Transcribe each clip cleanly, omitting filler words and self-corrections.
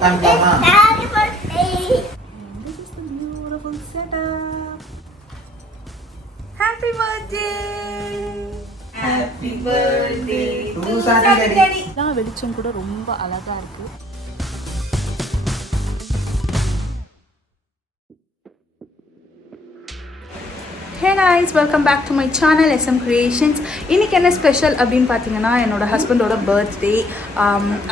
Happy birthday! And this is the beautiful setup. Happy birthday! Happy birthday to Daddy. நான் வெளிச்சம் கூட ரொம்ப அழகா இருக்கு. Hey guys, welcome back to my channel SM Creations. இன்னைக்கு என்ன ஸ்பெஷல் அப்படின்னு பார்த்தீங்கன்னா என்னோட ஹஸ்பண்டோட பர்த்டே.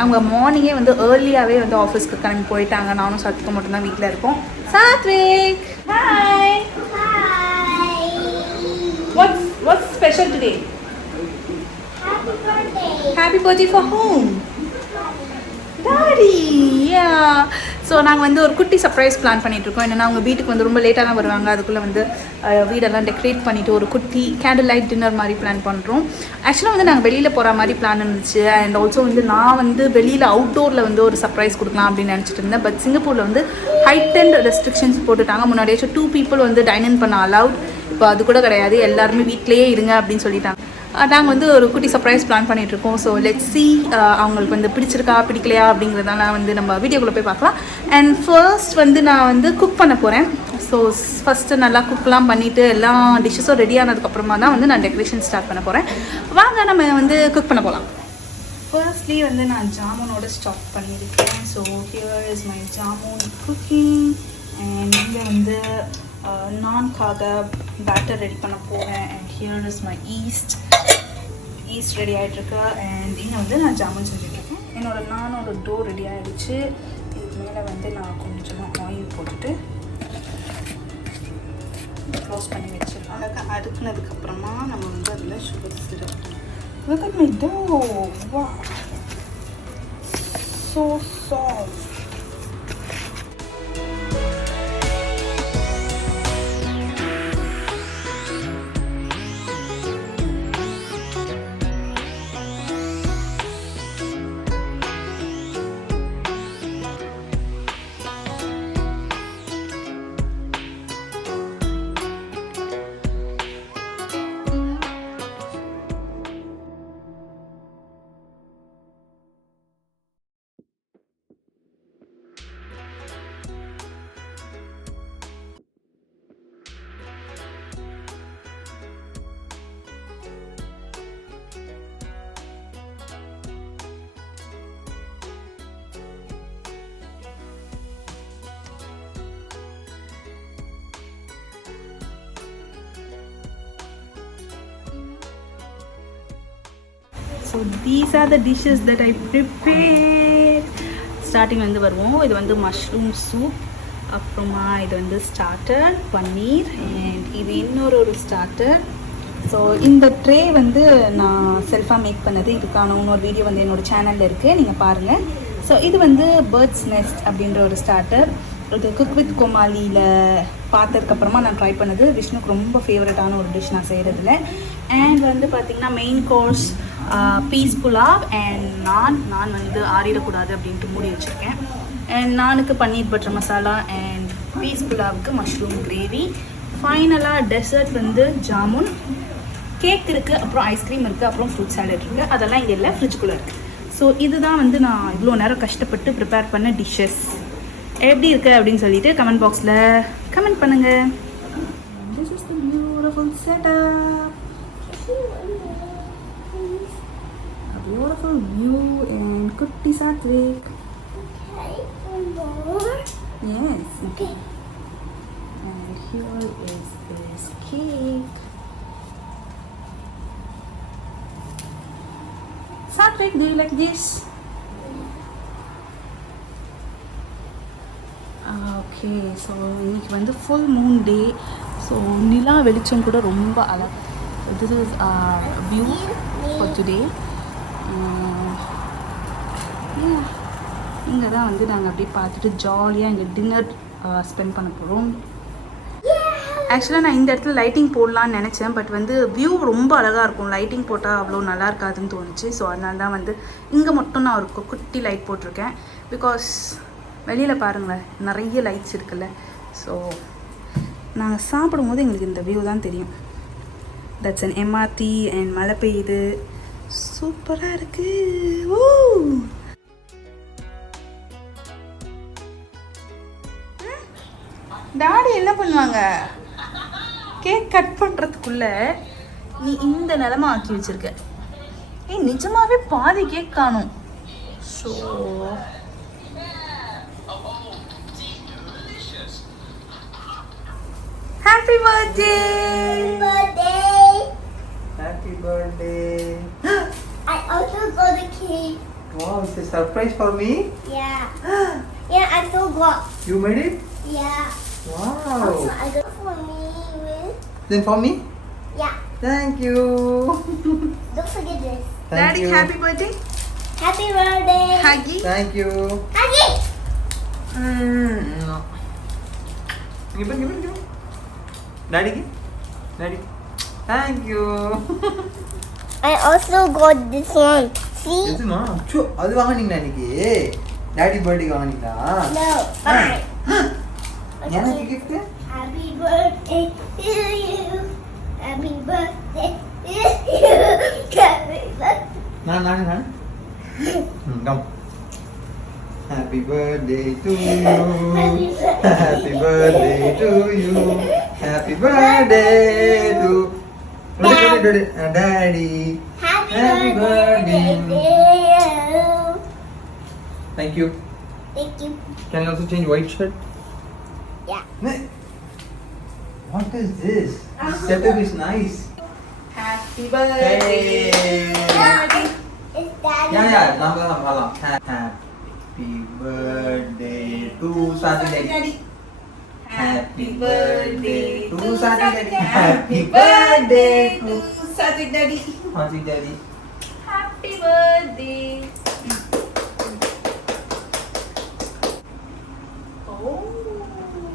அவங்க மார்னிங்கே வந்து ஏர்லியாகவே வந்து ஆஃபீஸ்க்கு கிளம்பி போயிட்டாங்க. நானும் சாத்விக்கும் மட்டும்தான் வீட்டில் இருக்கோம். Satwik, hi. What's special today? Happy birthday. Happy birthday for whom? Daddy. Yeah. So நாங்கள் வந்து ஒரு குட்டி சர்ப்ரைஸ் பிளான் பண்ணிகிட்ருக்கோம். என்னென்னா அவங்க வீட்டுக்கு வந்து ரொம்ப லேட்டாக தான் வருவாங்க. அதுக்குள்ளே வந்து வீடெல்லாம் டெக்கரேட் பண்ணிவிட்டு ஒரு குட்டி கேண்டில் லைட் டின்னர் மாதிரி பிளான் பண்ணுறோம். ஆக்சுவலாக வந்து நாங்கள் வெளியில் போகிற மாதிரி பிளான் இருந்துச்சு. அண்ட் ஆல்சோ வந்து நான் வந்து வெளியில் அவுட்டோரில் வந்து ஒரு சர்ப்ரைஸ் கொடுக்கலாம் அப்படின்னு நினச்சிட்டு இருந்தேன். பட் சிங்கப்பூரில் வந்து heightened ரெஸ்ட்ரிக்ஷன்ஸ் போட்டுட்டாங்க. முன்னாடியாச்சும் 2 people வந்து டைன் இன் பண்ண அலவுட். இப்போ அது கூட கிடையாது. எல்லாருமே வீட்டிலேயே இருங்க அப்படின்னு சொல்லிட்டாங்க. நாங்கள் வந்து ஒரு குட்டி சர்ப்ரைஸ் பிளான் பண்ணிகிட்ருக்கோம். ஸோ லெட்ஸ் சி அவங்களுக்கு வந்து பிடிச்சிருக்கா பிடிக்கலையா அப்படிங்கிறதெல்லாம் வந்து நம்ம வீடியோக்குள்ளே போய் பார்க்கலாம். அண்ட் ஃபர்ஸ்ட் வந்து நான் வந்து குக் பண்ண போகிறேன். ஸோ ஃபஸ்ட்டு நல்லா குக்லாம் பண்ணிவிட்டு எல்லா டிஷ்ஷஸும் ரெடி ஆனதுக்கப்புறமா தான் வந்து நான் டெக்கரேஷன் ஸ்டார்ட் பண்ண போகிறேன். வாங்க நம்ம வந்து குக் பண்ண போகலாம். ஃபர்ஸ்ட்லி வந்து நான் ஜாமுனோட ஸ்டார்ட் பண்ணியிருக்கேன். So here is my jamun cooking. And இங்கே வந்து நான்காக பேட்டர் ரெடி பண்ண போகிறேன். And here is my yeast ready ஆகிட்டுருக்கு. அண்ட் இங்கே வந்து நான் ஜாமுன் செஞ்சுட்ருக்கேன். நானோட டோ ரெடி ஆகிடுச்சு. இதுக்கு மேலே வந்து நான் கொஞ்சமாக ஆயில் போட்டுட்டு க்ளோஸ் பண்ணி வச்சிருக்கேன். அழகாக அடுக்குனதுக்கப்புறமா நம்ம வந்து அதில் sugar syrup. Look at my dough! Wow! So soft! So these are the dishes that I prepared. Starting வந்து வருவோம். இது வந்து மஷ்ரூம் சூப். அப்புறமா இது வந்து ஸ்டார்டர் பன்னீர். அண்ட் இது இன்னொரு ஸ்டார்டர். ஸோ இந்த ட்ரே வந்து நான் செல்ஃபாக மேக் பண்ணது. இதுக்கான இன்னொரு வீடியோ வந்து என்னோடய சேனலில் இருக்குது, நீங்கள் பாருங்கள். ஸோ இது வந்து பேர்ட்ஸ் நெஸ்ட் அப்படின்ற ஒரு ஸ்டார்டர். இது குக் வித் கோமாலியில் பார்த்ததுக்கப்புறமா நான் ட்ரை பண்ணது. விஷ்ணுக்கு ரொம்ப ஃபேவரட்டான ஒரு டிஷ் நான் செய்கிறதுல. அண்ட் வந்து பார்த்திங்கன்னா main course peas pulao and naan வந்து ஆறிடக்கூடாது அப்படின்ட்டு மூடி வச்சுருக்கேன். அண்ட் நானுக்கு paneer butter masala and peas புலாவுக்கு மஷ்ரூம் கிரேவி. ஃபைனலாக டெசர்ட் வந்து ஜாமுன், கேக் இருக்குது, அப்புறம் ஐஸ்கிரீம் இருக்குது, அப்புறம் ஃப்ரூட் சாலட் இருக்குது. அதெல்லாம் இங்கே இல்லை, ஃப்ரிட்ஜுக்குள்ளே இருக்குது. ஸோ இதுதான் வந்து நான் இவ்வளோ நேரம் கஷ்டப்பட்டு ப்ரிப்பேர் பண்ண டிஷ்ஷஸ். எப்படி இருக்குது அப்படின்னு சொல்லிட்டு கமெண்ட் பாக்ஸில் கமெண்ட் பண்ணுங்கள். This is the beautiful setup. A beautiful view and kutti Satvik. Okay, one more. Yes. Okay. And here is this cake. Satvik, do you like this? Okay. So இன்றைக்கி வந்து ஃபுல் மூன் டே. ஸோ நிலா வெளிச்சம் கூட ரொம்ப அழகாக. This is view for today. இங்கே தான் வந்து நாங்கள் அப்படியே பார்த்துட்டு ஜாலியாக இங்கே டின்னர் ஸ்பெண்ட் பண்ண போகிறோம். ஆக்சுவலாக நான் இந்த இடத்துல லைட்டிங் போடலான்னு நினச்சேன். பட் வந்து வியூ ரொம்ப அழகாக இருக்கும். லைட்டிங் போட்டால் அவ்வளோ நல்லா இருக்காதுன்னு தோணுச்சு. ஸோ அதனால தான் வந்து இங்கே மட்டும் நான் ஒரு குட்டி லைட் போட்டிருக்கேன். பிகாஸ் வெளியில் பாருங்களேன், நிறைய லைட்ஸ் இருக்குல்ல. ஸோ நாங்கள் சாப்பிடும்போது எங்களுக்கு இந்த வியூ தான் தெரியும். தட்ஸ் அன் MRT அண்ட் மழை பெய்யுது. சூப்பராக இருக்குது. ஓ டாடி என்ன பண்ணுவாங்க? கேக் கட் பண்ணுறதுக்குள்ள நீ இந்த நிலமை ஆக்கி வச்சிருக்க. ஏய் நிஜமாவே பாதி கேக் காணும். So happy birthday. Birthday. Happy birthday. I also got a cake. Wow, it's a surprise for me. Yeah. Yeah, I still got. You made it? Yeah. Wow. Also, I got for me with. Then for me? Yeah. Thank you. Don't forget this. Thank daddy you. Happy birthday. Happy birthday. ஹாகி. Thank you. Huggy. No. Give it. Daddy. Thank you. I also got this one. See? எதுமா? So அது வாங்குனீங்களா இன்னைக்கு? Daddy birthday வாங்குனீங்களா? No. Fine. எனக்கு gift? Happy birthday to you. Happy birthday to you. Happy birthday. நான். Come. Happy birthday to you. Happy birthday to you. Happy birthday to Daddy. Happy birthday to you. Thank you. Thank you. Can I also change white shirt? Yeah. What is this? This setup is nice. Happy birthday. Hey. It's daddy. Yeah. Naam. Happy birthday to Sati Daddy. Happy birthday to Sati Daddy. Happy birthday to Sathvik daddy. Sati Daddy. Happy birthday. Oh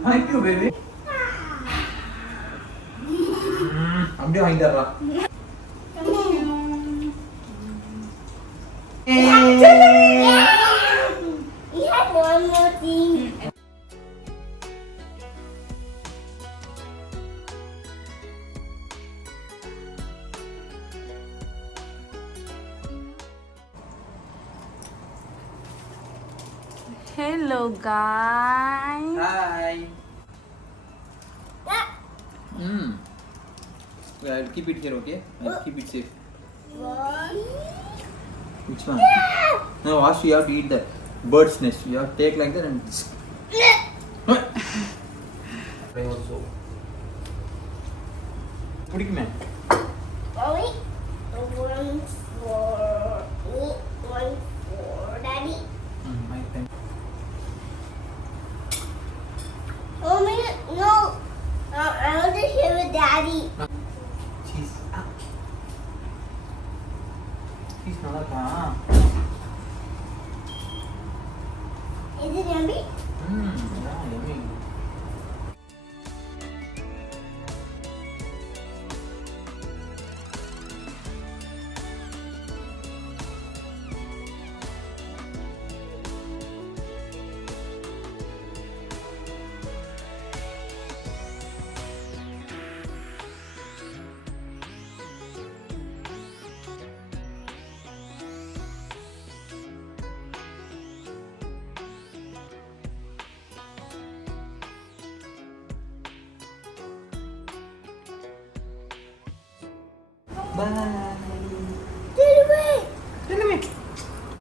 Thank you, baby. அப்படியே வாங்கி தரலாம். We have one more thing. Hello guys. Hi. I'll keep it here, okay? I'll keep it safe. Which one? No, Ash, you have to eat the bird's nest. You have to take like that and. I also. பிடிக்குமே. Mommy, one for me, one for daddy. I think. Mommy, no. I want to share with daddy. Cheese. Cheese நல்லா இருக்கா? Is it yummy? Yeah, yummy. Bye.